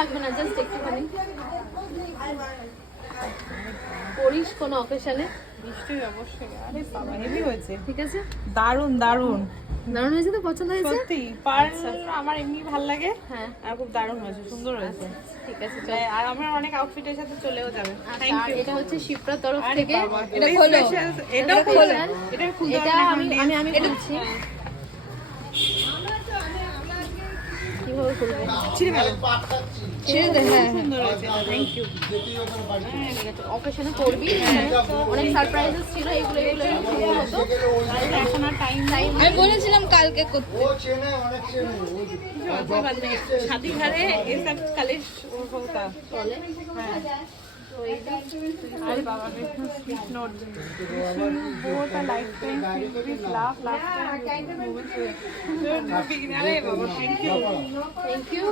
থাকবে না, জাস্ট একটুখানি পরিস কোনো অকেশনে। নিশ্চয়ই, অবশ্যই। আরে বাবা, হেভি হয়েছে। ঠিক আছে, দারুণ দারুণ দারুণ হয়েছে তো, পছন্দ হয়েছে? সত্যি। পার্ল আমার এমনি ভালো লাগে। হ্যাঁ, আর খুব দারুণ হয়েছে, সুন্দর হয়েছে। ঠিক আছে, চল। আর আমার অনেক আউটফিটের সাথে চলেও যাবে। থ্যাংক আর ইউ। এটা হচ্ছে শিপ্রার তরফ আরে থেকে। বাবা, এটা এই খোলো, special, এটা এটাও খোলো। খোলো। এটা খুলতে এটা হবে না, আমি এখন আমি দিয়ে- আমি খুলছি। হ্যাঁ। কিভাবে খুলবো? ছিঁড়ে ফেলো। ছেড়ে দে। হ্যাঁ, সুন্দর হয়েছে, থ্যাংক ইউ। অকেশনে করবি, অনেক সারপ্রাইজেস ছিল, এগুলো এগুলো শুরু হতো। এখন আর টাইম নাই। আমি বলেছিলাম কালকে করতে। कोई बात नहीं, शादी घर है ये सब कलेश होता চলে। है। তো এইটা अरे बाबा, स्वीट नोट बहुत life time please laugh laugh अरे बाबा, थैंक यू। Thank you.